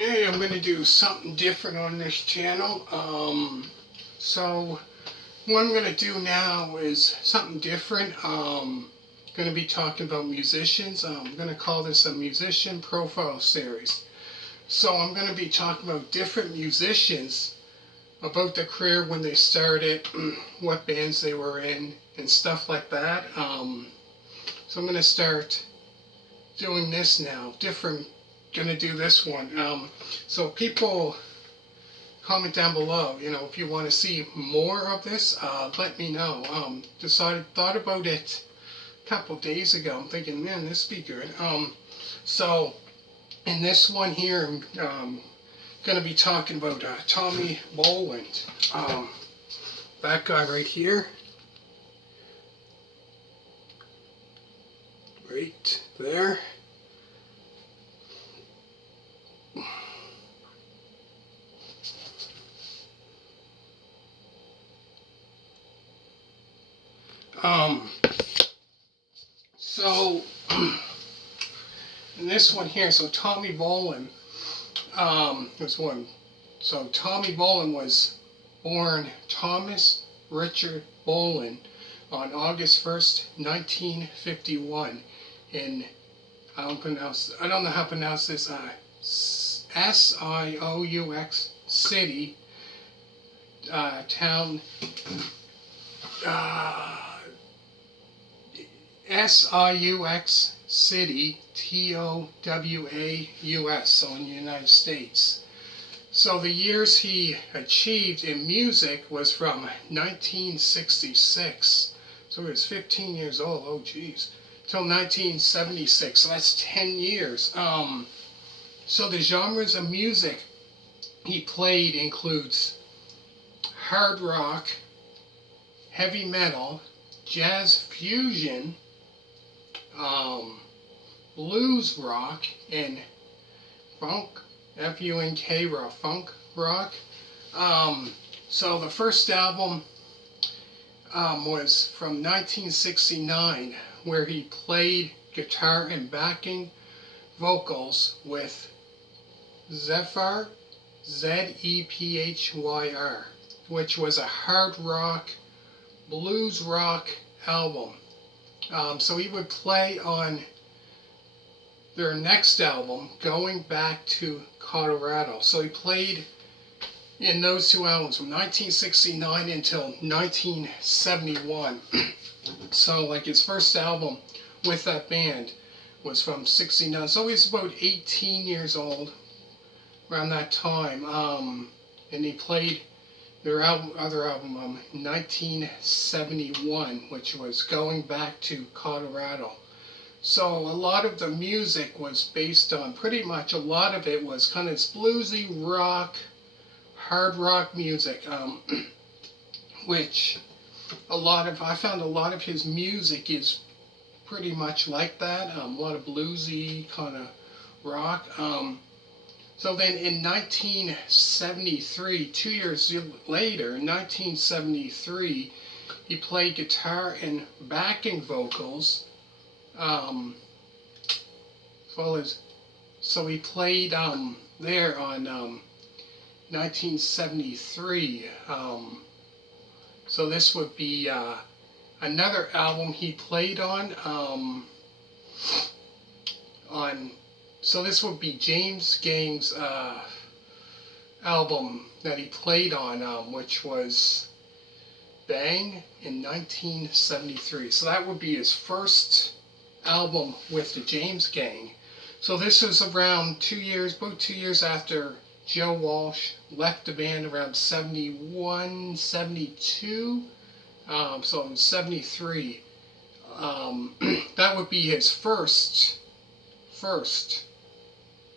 Hey, I'm going to do something different on this channel. So what I'm going to do now is something different. Going to be talking about musicians. I'm going to call this a musician profile series. So I'm going to be talking about different musicians, about their career when they started, what bands they were in, and stuff like that. So I'm going to start doing this now. Gonna do this one. So people comment down below. If you want to see more of this, let me know. Thought about it a couple days ago. I'm thinking, man, this would be good. So in this one here, I'm gonna be talking about Tommy Bolin. That guy right here, right there. Um, so in this one here, so Tommy Bolin was one. So Tommy Bolin was born Thomas Richard Bolin on August 1st, 1951 in, I don't know how to pronounce this, Sioux city, town, Sioux city, Towaus, so in the United States. So the years he achieved in music was from 1966, so he was 15 years old, oh geez, till 1976, so that's 10 years. So the genres of music he played includes hard rock, heavy metal, jazz fusion, blues rock, and funk, F-U-N-K rock, funk rock. So the first album was from 1969, where he played guitar and backing vocals with Zephyr, Zephyr, which was a hard rock, blues rock album. So he would play on their next album, Going Back to Colorado. So he played in those two albums from 1969 until 1971. So like his first album with that band was from 69. So he's about 18 years old around that time. And he played their other album 1971, which was Going Back to Colorado. So a lot of the music was based on, pretty much a lot of it was kind of bluesy rock, hard rock music, which I found a lot of his music is pretty much like that, a lot of bluesy kind of rock. So then in 1973, 2 years later, in 1973, he played guitar and backing vocals, as well as, so he played there on 1973. So this would be another album he played on. So this would be James Gang's album that he played on, which was Bang in 1973. So that would be his first album with the James Gang. So this was around about 2 years after Joe Walsh left the band, around 71, 72. So in 73, that would be his first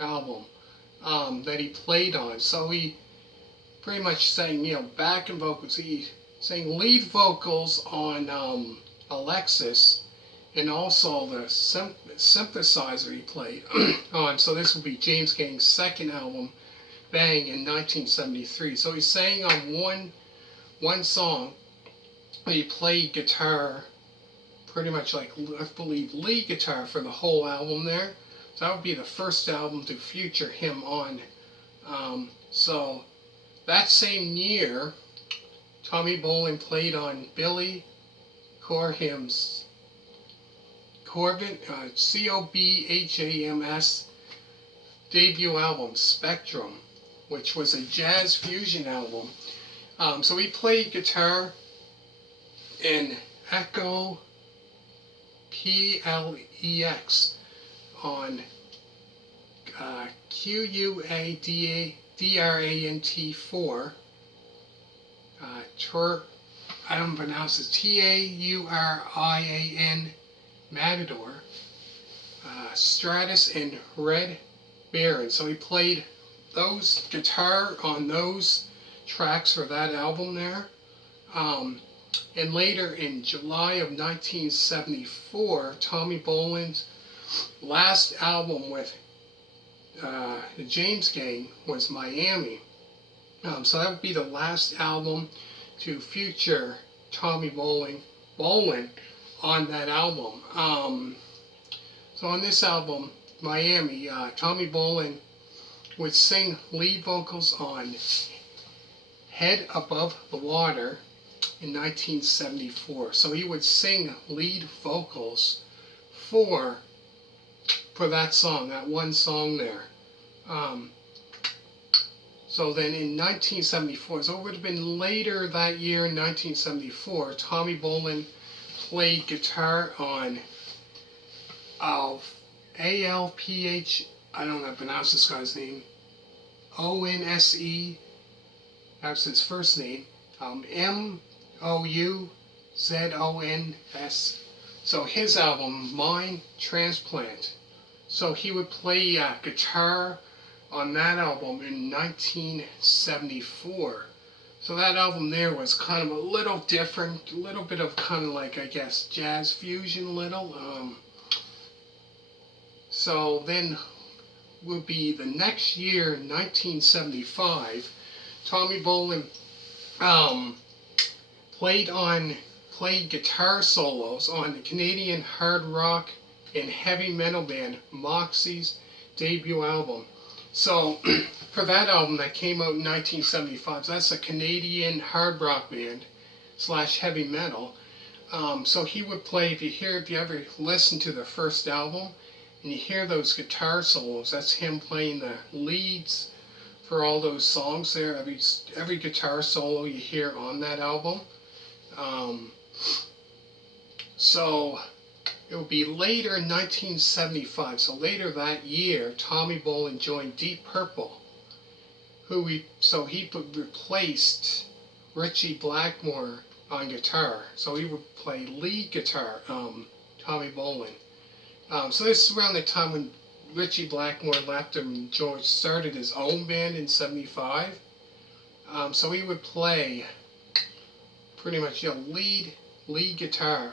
album that he played on. So he pretty much sang, backing vocals. He sang lead vocals on Alexis, and also the synthesizer he played on. So this will be James Gang's second album, Bang, in 1973. So he sang on one song. He played guitar, pretty much like, I believe, lead guitar for the whole album there. So that would be the first album to feature him on So that same year, Tommy Bolin played on Billy Corham's Cobham's debut album, Spectrum, which was a jazz fusion album. So he played guitar in Echo PLEX on QUADRANT 4. I don't pronounce it. TAURIAN Matador, Stratus, and Red Baron. So he played those guitar on those tracks for that album there. And later in July of 1974, Tommy Bolin's last album with the James Gang was Miami. So that would be the last album to feature Tommy Bolin on that album. So on this album, Miami, Tommy Bolin would sing lead vocals on Head Above the Water in 1974. So he would sing lead vocals for that song, that one song there. So then in 1974, so it would have been later that year in 1974, Tommy Bolin played guitar on ALPH, I don't know how to pronounce this guy's name, ONSE, that's his first name, MOUZONS. So his album, Mind Transplant. So he would play guitar on that album in 1974. So that album there was kind of a little different, a little bit of kind of like, I guess, jazz fusion little. So then will be the next year, 1975, Tommy Bolin played guitar solos on the Canadian hard rock and heavy metal band Moxie's debut album. So for that album that came out in 1975, so that's a Canadian hard rock band / heavy metal. So he would play, if you ever listen to the first album and you hear those guitar solos, that's him playing the leads for all those songs there. Every guitar solo you hear on that album. So it would be later in 1975, so later that year, Tommy Bolin joined Deep Purple, he replaced Ritchie Blackmore on guitar. So he would play lead guitar, Tommy Bolin. So this is around the time when Ritchie Blackmore left and George started his own band in 75. So he would play pretty much lead guitar.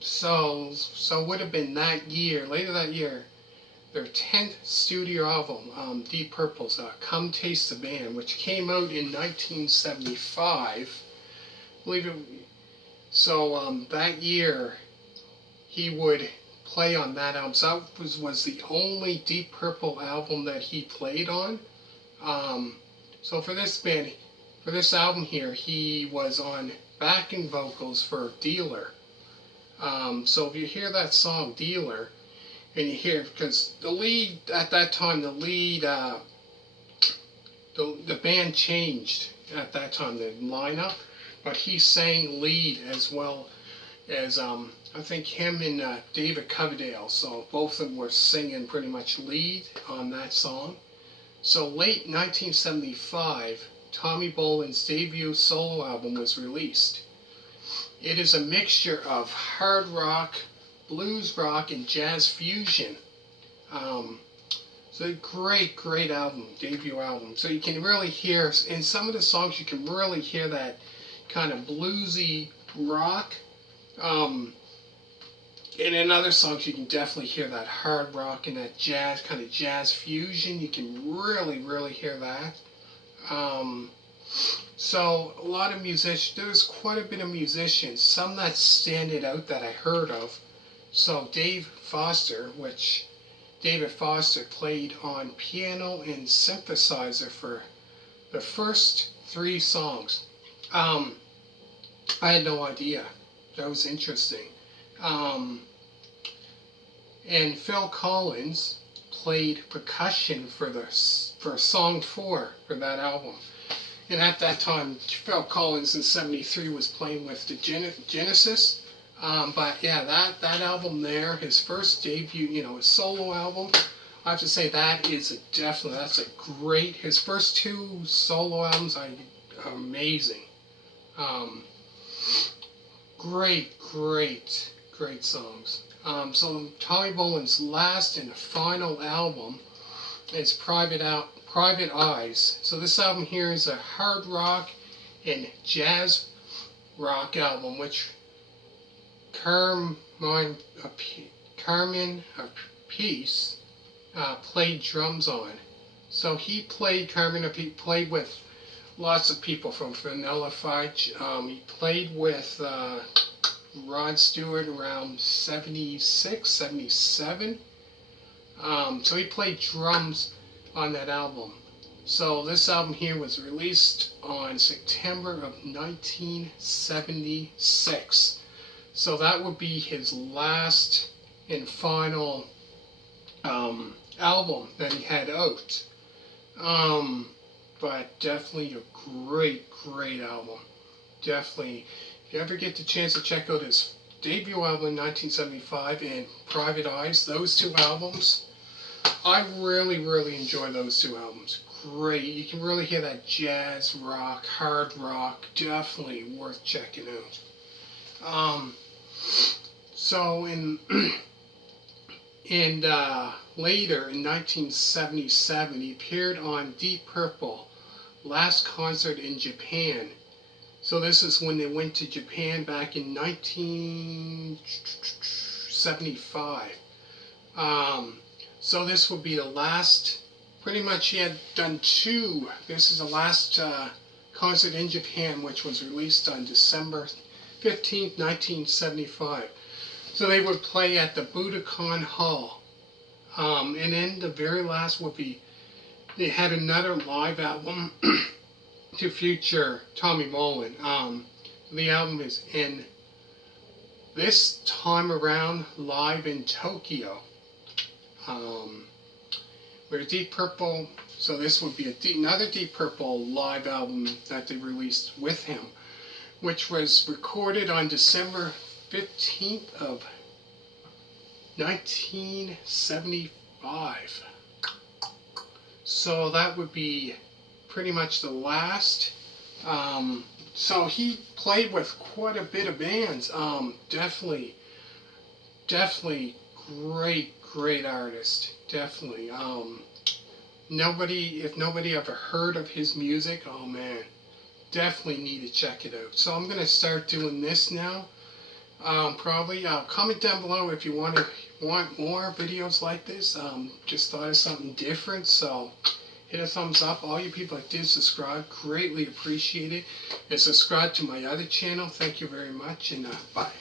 So it would have been that year, later that year, their 10th studio album, Deep Purple's Come Taste the Band, which came out in 1975. That year he would play on that album. So that was the only Deep Purple album that he played on. So for this album here, he was on backing vocals for Dealer. So if you hear that song Dealer, and you hear, because the lead at that time, the band changed at that time, the lineup, but he sang lead as well as I think him and David Coverdale. So both of them were singing pretty much lead on that song. So late 1975, Tommy Bolin's debut solo album was released. It is a mixture of hard rock, blues rock, and jazz fusion. It's a great album, debut album. So you can really hear, in some of the songs you can really hear that kind of bluesy rock. And in other songs you can definitely hear that hard rock and that jazz, kind of jazz fusion. You can really hear that. So a lot of musicians, there's quite a bit of musicians, some that standed out that I heard of. So Dave Foster, which David Foster played on piano and synthesizer for the first 3 songs. I had no idea. That was interesting. And Phil Collins played percussion for song 4 for that album. And at that time, Phil Collins in '73 was playing with the Genesis. But yeah, that album there, his first debut, his solo album, I have to say that's a great, his first 2 solo albums are amazing. Great songs. So Tommy Bolin's last and final album is Private Eyes. So this album here is a hard rock and jazz rock album, which Carmen Peace played drums on. So he played played with lots of people from Vanilla Fudge. He played with Rod Stewart around 76, 77. So he played drums on that album. So this album here was released on September of 1976. So that would be his last and final album that he had out. But definitely a great album. Definitely. If you ever get the chance to check out his debut album in 1975 and Private Eyes, those 2 albums, I really enjoy those 2 albums. Great. You can really hear that jazz rock, hard rock. Definitely worth checking out. So later in 1977, he appeared on Deep Purple, last concert in Japan. So this is when they went to Japan back in 1975. So this would be the last, pretty much he had done 2. This is the last concert in Japan, which was released on December 15th, 1975. So they would play at the Budokan Hall. And then the very last would be, they had another live album to feature Tommy Bolin. The album is in this time around live in Tokyo. Where Deep Purple, so this would be another Deep Purple live album that they released with him, which was recorded on December 15th of 1975. So that would be pretty much the last. So he played with quite a bit of bands. Definitely great artist. Definitely. If nobody ever heard of his music, oh man, definitely need to check it out. So I'm gonna start doing this now. Probably comment down below if you want more videos like this. Just thought of something different, so hit a thumbs up. All you people that did subscribe, greatly appreciate it. And subscribe to my other channel. Thank you very much, and bye.